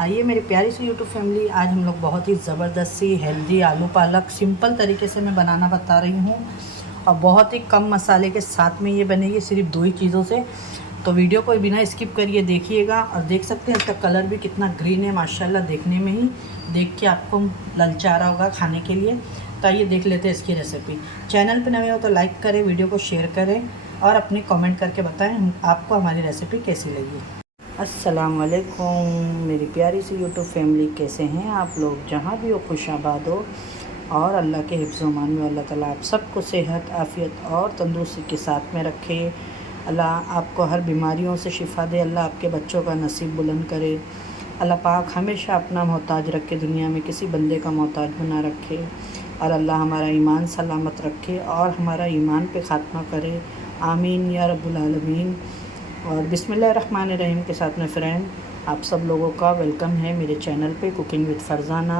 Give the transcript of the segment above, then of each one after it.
आइए मेरी प्यारी सी यूट्यूब फैमिली, आज हम लोग बहुत ही ज़बरदस्त सी हेल्दी आलू पालक सिंपल तरीके से मैं बनाना बता रही हूँ और बहुत ही कम मसाले के साथ में ये बनेगी सिर्फ 2 ही चीज़ों से। तो वीडियो को बिना स्किप करिए देखिएगा। और देख सकते हैं इसका कलर भी कितना ग्रीन है माशाल्लाह, देखने में ही देख के आपको ललचा रहा होगा खाने के लिए। तो आइए देख लेते हैं इसकी रेसिपी। चैनल पर नए हो तो लाइक करें, वीडियो को शेयर करें और अपने कमेंट करके बताएं आपको हमारी रेसिपी कैसी लगी। अस्सलाम वालेकुम मेरी प्यारी सी यूट्यूब फैमिली, कैसे हैं आप लोग? जहाँ भी हो खुश आबाद हो और अल्लाह के हिफ्ज़ मान में अल्लाह ताला आप सबको सेहत आफ़ियत और तंदुरुस्ती के साथ में रखे। अल्लाह आपको हर बीमारियों से शिफ़ा दे, अल्लाह आपके बच्चों का नसीब बुलंद करे। अल्लाह पाक हमेशा अपना मोहताज रखे, दुनिया में किसी बंदे का मोहताज बना रखे। और अल्लाह हमारा ईमान सलामत रखे और हमारा ईमान पे ख़ात्मा करे, आमीन या रब्बुल आलमीन। और बिस्मिल्लाहिर्रहमानिर्रहीम के साथ में फ्रेंड आप सब लोगों का वेलकम है मेरे चैनल पे कुकिंग विद फरजाना।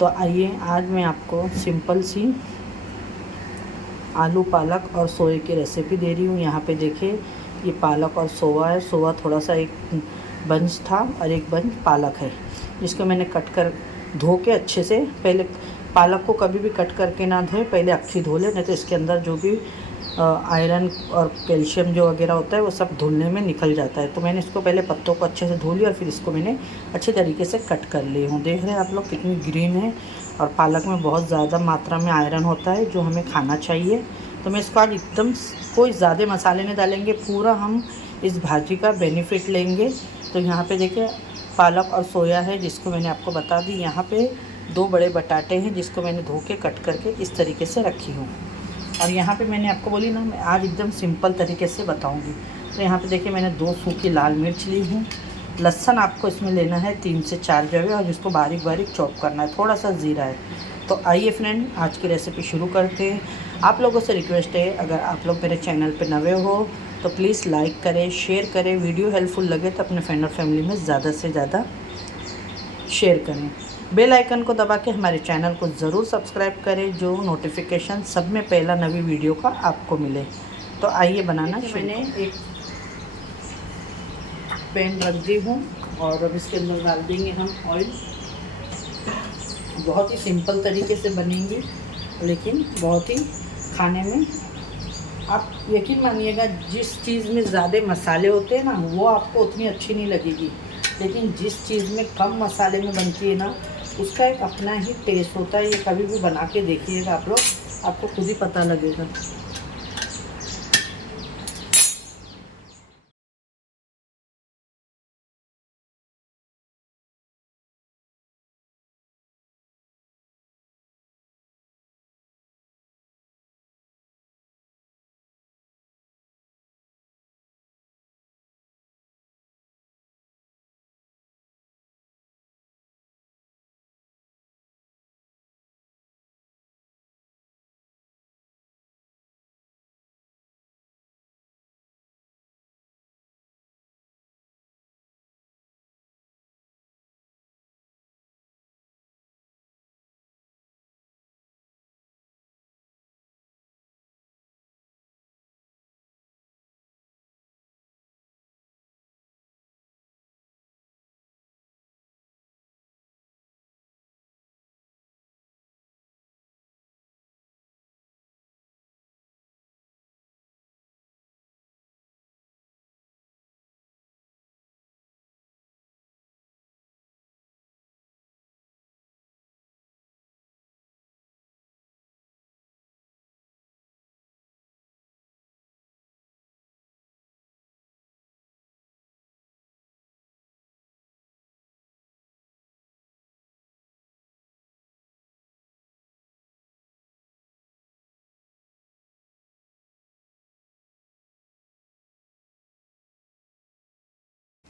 तो आइए आज मैं आपको सिंपल सी आलू पालक और सोए की रेसिपी दे रही हूँ। यहाँ पे देखिए ये पालक और सोआ है। सोआ थोड़ा सा एक बंच था और एक बंच पालक है, जिसको मैंने कट कर धो के अच्छे से, पहले पालक को कभी भी कट करके ना धोए, पहले अक्खी धो ले, नहीं तो इसके अंदर जो भी आयरन और कैल्शियम जो वगैरह होता है वो सब धुलने में निकल जाता है। तो मैंने इसको पहले पत्तों को अच्छे से धो लिया और फिर इसको मैंने अच्छे तरीके से कट कर ली हूँ। देख रहे हैं आप लोग कितनी ग्रीन है और पालक में बहुत ज़्यादा मात्रा में आयरन होता है जो हमें खाना चाहिए। तो मैं इसको आज एकदम कोई ज़्यादा मसाले नहीं डालेंगे, पूरा हम इस भाजी का बेनिफिट लेंगे। तो यहाँ पे देखिए पालक और सोया है जिसको मैंने आपको बता दी। यहाँ पे 2 बड़े बटाटे हैं जिसको मैंने धो के कट करके इस तरीके से रखी हूँ। और यहाँ पे मैंने आपको बोली ना मैं आज एकदम सिंपल तरीके से बताऊँगी। तो यहाँ पे देखिए मैंने 2 सूखी लाल मिर्च ली हूँ। लहसुन आपको इसमें लेना है 3 से 4 जगह और जिसको बारीक बारीक चॉप करना है। थोड़ा सा ज़ीरा है। तो आइए फ्रेंड आज की रेसिपी शुरू करते हैं। आप लोगों से रिक्वेस्ट है, अगर आप लोग मेरे चैनल पर नए हो तो प्लीज़ लाइक करें, शेयर करें, वीडियो हेल्पफुल लगे तो अपने फ्रेंड और फैमिली में ज़्यादा से ज़्यादा शेयर करें। बेल आइकन को दबा के हमारे चैनल को ज़रूर सब्सक्राइब करें, जो नोटिफिकेशन सब में पहला नवी वीडियो का आपको मिले। तो आइए बनाना। मैंने एक पैन रख दी हूँ और अब इसके अंदर डाल देंगे हम ऑयल। बहुत ही सिंपल तरीके से बनेंगी लेकिन बहुत ही खाने में, आप यकीन मानिएगा, जिस चीज़ में ज़्यादा मसाले होते हैं ना वो आपको उतनी अच्छी नहीं लगेगी, लेकिन जिस चीज़ में कम मसाले में बनती है ना उसका एक अपना ही टेस्ट होता है। ये कभी भी बना के देखिएगा आप लोग, आपको खुद ही पता लगेगा।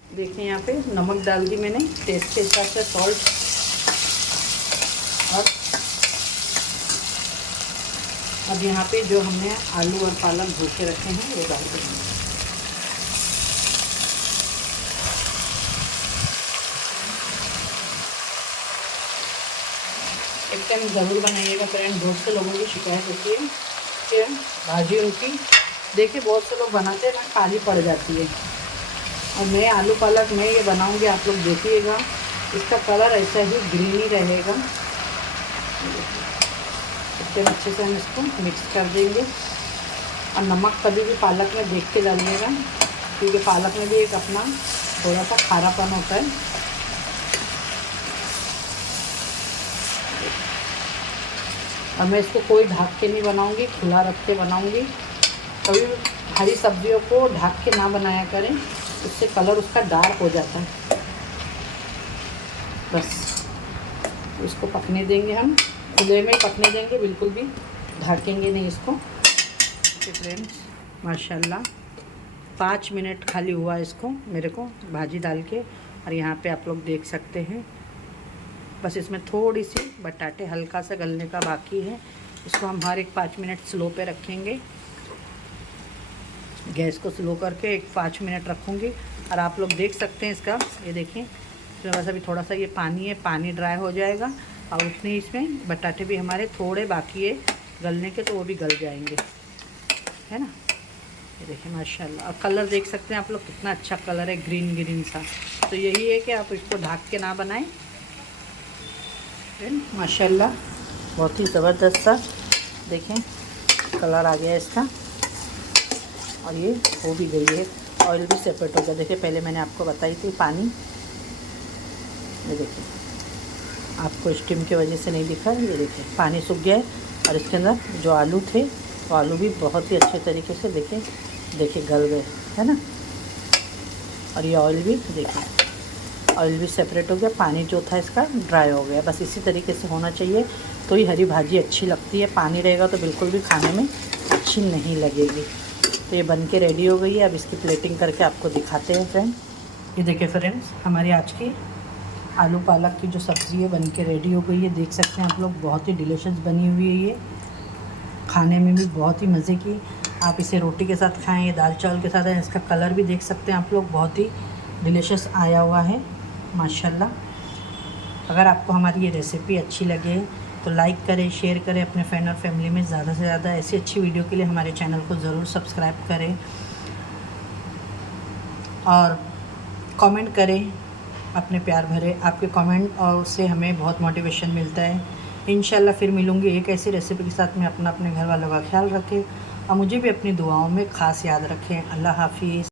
देखिए यहाँ पे नमक डाल दी मैंने टेस्ट के हिसाब से, सॉल्ट, और अब यहाँ पे जो हमने आलू और पालक धो के रखे हैं वो डाल देंगे। एक टाइम ज़रूर बनाइएगा फ्रेंड। बहुत से लोगों की शिकायत होती है कि भाजी उनकी, देखिए बहुत से लोग बनाते हैं ना काली पड़ जाती है, और मैं आलू पालक मैं ये बनाऊंगी, आप लोग देखिएगा इसका कलर ऐसा ही ग्रीन ही रहेगा। एकदम अच्छे से हम इसको मिक्स कर देंगे। और नमक कभी भी पालक में देख के डालिएगा, क्योंकि पालक में भी एक अपना थोड़ा सा खारापन होता है। और मैं इसको कोई ढक के नहीं बनाऊंगी, खुला रख के बनाऊंगी। कभी भी हरी सब्जियों को ढक के ना बनाया करें, उससे कलर उसका डार्क हो जाता है। बस इसको पकने देंगे, हम खुले में ही पकने देंगे, बिल्कुल भी ढकेंगे नहीं इसको। फ्रेंड्स माशाल्लाह 5 मिनट खाली हुआ इसको मेरे को भाजी डाल के। और यहाँ पे आप लोग देख सकते हैं, बस इसमें थोड़ी सी बटाटे हल्का सा गलने का बाकी है। इसको हम हर एक 5 मिनट स्लो पे रखेंगे। गैस को स्लो करके एक 5 मिनट रखूँगी। और आप लोग देख सकते हैं इसका, ये देखिए इसमें बस अभी थोड़ा सा ये पानी है, पानी ड्राई हो जाएगा। और उतने इसमें बटाटे भी हमारे थोड़े बाकी है गलने के, तो वो भी गल जाएंगे, है ना। ये देखिए माशाल्लाह। और कलर देख सकते हैं आप लोग, कितना अच्छा कलर है, ग्रीन ग्रीन सा। तो यही है कि आप इसको ढक के ना बनाएं। माशाल्लाह बहुत ही ज़बरदस्त सा देखें कलर आ गया इसका। और ये हो भी गई है, ऑयल भी सेपरेट हो गया। देखिए पहले मैंने आपको बताई थी पानी, ये देखिए आपको स्टीम की वजह से नहीं दिखा, ये देखिए पानी सूख गया है। और इसके अंदर जो आलू थे, वो आलू भी बहुत ही अच्छे तरीके से देखिए गल गए, है ना। और ये ऑयल भी देखिए, ऑयल भी सेपरेट हो गया, पानी जो था इसका ड्राई हो गया। बस इसी तरीके से होना चाहिए, तो ही हरी भाजी अच्छी लगती है। पानी रहेगा तो बिल्कुल भी खाने में अच्छी नहीं लगेगी। तो ये बन के रेडी हो गई है। अब इसकी प्लेटिंग करके आपको दिखाते हैं फ्रेंड। ये देखिए फ्रेंड्स, हमारी आज की आलू पालक की जो सब्ज़ी है बन के रेडी हो गई है। देख सकते हैं आप लोग, बहुत ही डिलीशियस बनी हुई है। ये खाने में भी बहुत ही मज़े की। आप इसे रोटी के साथ खाएँ या दाल चावल के साथ है। इसका कलर भी देख सकते हैं आप लोग, बहुत ही डिलीशियस आया हुआ है माशाल्लाह। अगर आपको हमारी ये रेसिपी अच्छी लगे तो लाइक करें, शेयर करें अपने फ्रेंड और फैमिली में। ज़्यादा से ज़्यादा ऐसी अच्छी वीडियो के लिए हमारे चैनल को ज़रूर सब्सक्राइब करें और कमेंट करें अपने प्यार भरे। आपके कमेंट और से हमें बहुत मोटिवेशन मिलता है। इंशाल्लाह फिर मिलूँगी एक ऐसी रेसिपी के साथ में। अपने घर वालों का ख्याल रखें और मुझे भी अपनी दुआओं में ख़ास याद रखें। अल्लाह हाफिज़।